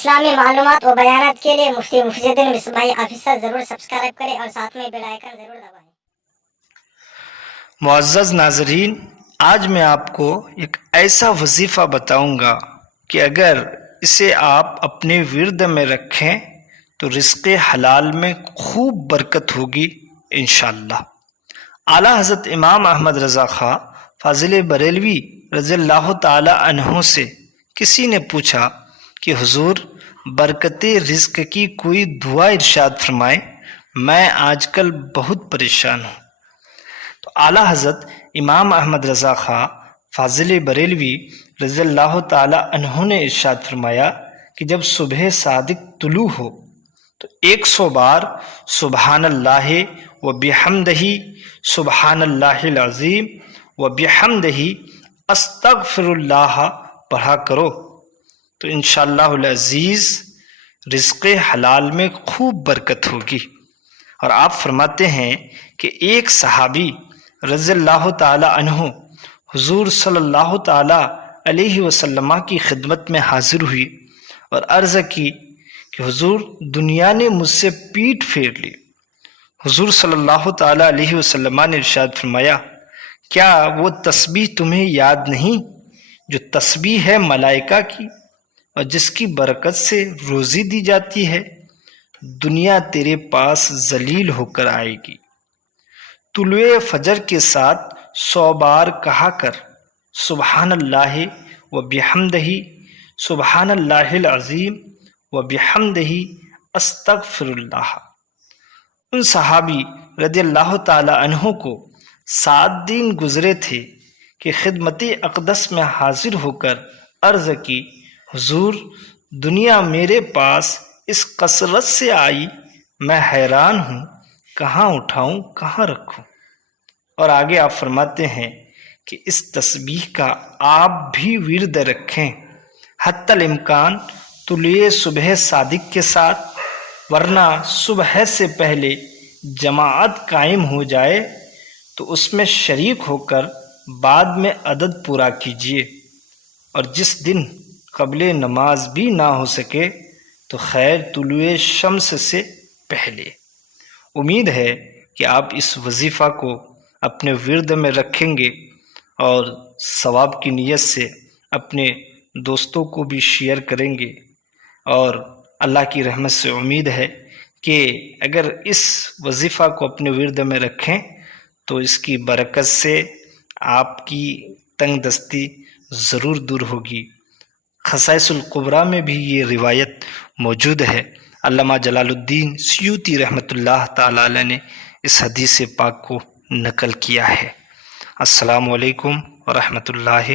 اسلامی معلومات و بیانات کے لیے مفتی محی الدین مصباحی آفیسر ضرور سبسکرائب کریں اور ساتھ میں بیل آئیکن ضرور دبائیں۔ معزز ناظرین، آج میں آپ کو ایک ایسا وظیفہ بتاؤں گا کہ اگر اسے آپ اپنے ورد میں رکھیں تو رزق حلال میں خوب برکت ہوگی انشاءاللہ۔ اعلیٰ حضرت امام احمد رضا خاں فاضل بریلوی رضی اللہ تعالی عنہ سے کسی نے پوچھا کہ حضور برکت رزق کی کوئی دعا ارشاد فرمائیں، میں آج کل بہت پریشان ہوں۔ تو اعلیٰ حضرت امام احمد رضا خاں فاضل بریلوی رضی اللہ تعالی عنہ نے ارشاد فرمایا کہ جب صبح صادق طلوع ہو تو 100 بار سبحان اللہ و بحمدہ سبحان اللہ العظیم و بحمدہ استغفر اللہ پڑھا کرو تو انشاءاللہ العزیز رزق حلال میں خوب برکت ہوگی۔ اور آپ فرماتے ہیں کہ ایک صحابی رضی اللہ تعالی عنہ حضور صلی اللہ تعالی علیہ وسلم کی خدمت میں حاضر ہوئی اور عرض کی کہ حضور دنیا نے مجھ سے پیٹھ پھیر لی۔ حضور صلی اللہ تعالی علیہ وسلم نے ارشاد فرمایا، کیا وہ تسبیح تمہیں یاد نہیں جو تسبیح ہے ملائکہ کی اور جس کی برکت سے روزی دی جاتی ہے؟ دنیا تیرے پاس ذلیل ہو کر آئے گی۔ طلوع فجر کے ساتھ 100 بار کہا کر سبحان اللہ و بحمدہ سبحان اللہ العظیم و بحمدہ استغفر اللہ۔ ان صحابی رضی اللہ تعالی عنہ کو 7 دن گزرے تھے کہ خدمت اقدس میں حاضر ہو کر عرض کی، حضور دنیا میرے پاس اس کثرت سے آئی، میں حیران ہوں، کہاں اٹھاؤں کہاں رکھوں؟ اور آگے آپ فرماتے ہیں کہ اس تسبیح کا آپ بھی ورد رکھیں حتی الامکان طلوع صبح صادق کے ساتھ، ورنہ صبح سے پہلے جماعت قائم ہو جائے تو اس میں شریک ہو کر بعد میں عدد پورا کیجیے، اور جس دن قبل نماز بھی نہ ہو سکے تو خیر طلوع شمس سے پہلے۔ امید ہے کہ آپ اس وظیفہ کو اپنے ورد میں رکھیں گے اور ثواب کی نیت سے اپنے دوستوں کو بھی شیئر کریں گے، اور اللہ کی رحمت سے امید ہے کہ اگر اس وظیفہ کو اپنے ورد میں رکھیں تو اس کی برکت سے آپ کی تنگ دستی ضرور دور ہوگی۔ خصائص القبریٰ میں بھی یہ روایت موجود ہے۔ علامہ جلال الدین سیوطی رحمۃ اللہ تعالی علیہ نے اس حدیث پاک کو نقل کیا ہے۔ السلام علیکم ورحمۃ اللہ